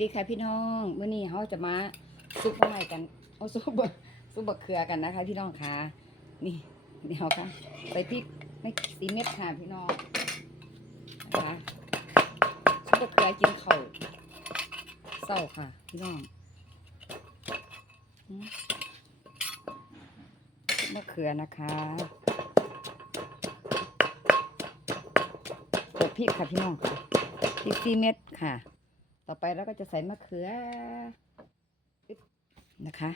ดีค่ะพี่น้องเมื่อนี้เขาจะมาซุปอะไรกันเอาซุปบะซุปบะเขือกันนะคะ พี่น้องค่ะนี่เดี๋ยวค่ะใส่พริกไม่สีเม็ดค่ะพี่น้องนะคะซุปบะเขือกินเข่าเศร้าค่ะ พี่น้องอืมะเขือนะคะเปิดพริกค่ะพี่น้องค่ะพริกสีเม็ดค่ะ ต่อไปเราก็จะใส่มะเขือนะคะ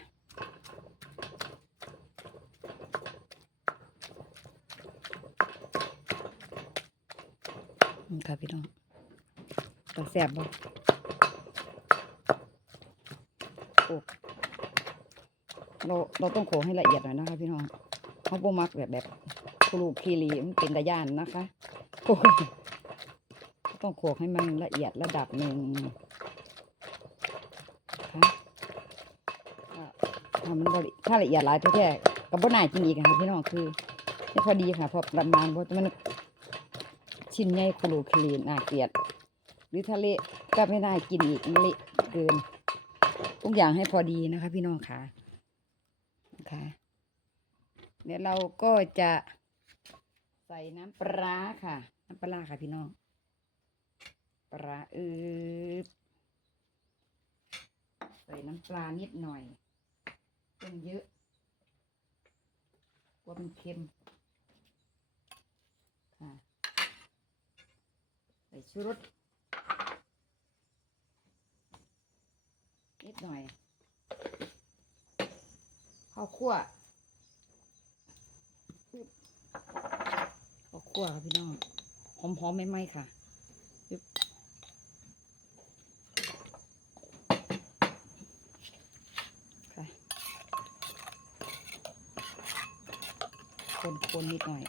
นี่ค่ะพี่น้องต้องแซ่บบ่โอ้เราเราต้องโขลกให้ละเอียดหน่อยนะคะพี่น้องเขาบ่มักแบบแบบครูคีรีมันเป็นตะย่านนะคะ ต้องโขกให้มันละเอียดระดับหนึ่งนะคะถ้ามันบ่ละถ้าละเอียดหลายแท้ๆกับบ่น่ากินอีกค่ะพี่น้องคือไม่พอดีค่ะพอประมาณเพราะมันชิ้นใหญ่คโลคลีน่าเกลียด หรือทะเลก็ไม่น่ากินอีกมันเละเกินทุกอย่างให้พอดีนะคะ พี่น้องค่ะนะคะเดี๋ยวเราก็จะใส่น้ำปลาค่ะ น้ำปลาค่ะพี่น้อง ปลาร้าอืบใส่น้ำปลานิดหน่อยเป็นเยอะกลัวมันเค็มค่ะใส่ชูรสนิดหน่อยข้าวคั่วข้าวคั่วค่ะพี่น้องหอมๆไหมๆค่ะปึ๊บค่ะ คนๆนิดหน่อย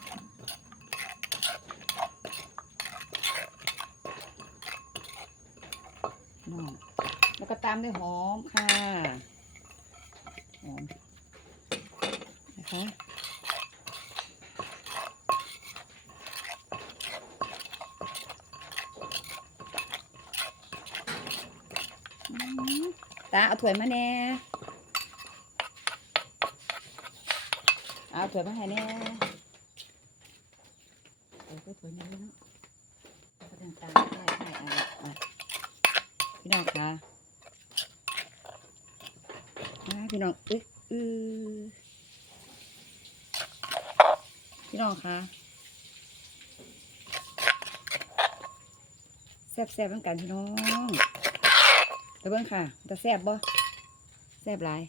น้องแล้วก็ตามด้วยหอมค่ะหอมนะคะตาเอาถ้วยมาแน่ เอาเถ้วยมาให้แน่เอาถ้วยถ้วยนี้เนาะแล้วก็ต่างๆได้ให้อาอะพี่น้องคะมาพี่น้องอึ๊กอือพี่น้องคะแซ่บแซ่บเหมือนกันพี่น้องแต่เบิ่งค่ะจะแซ่บบ่แซ่บหลาย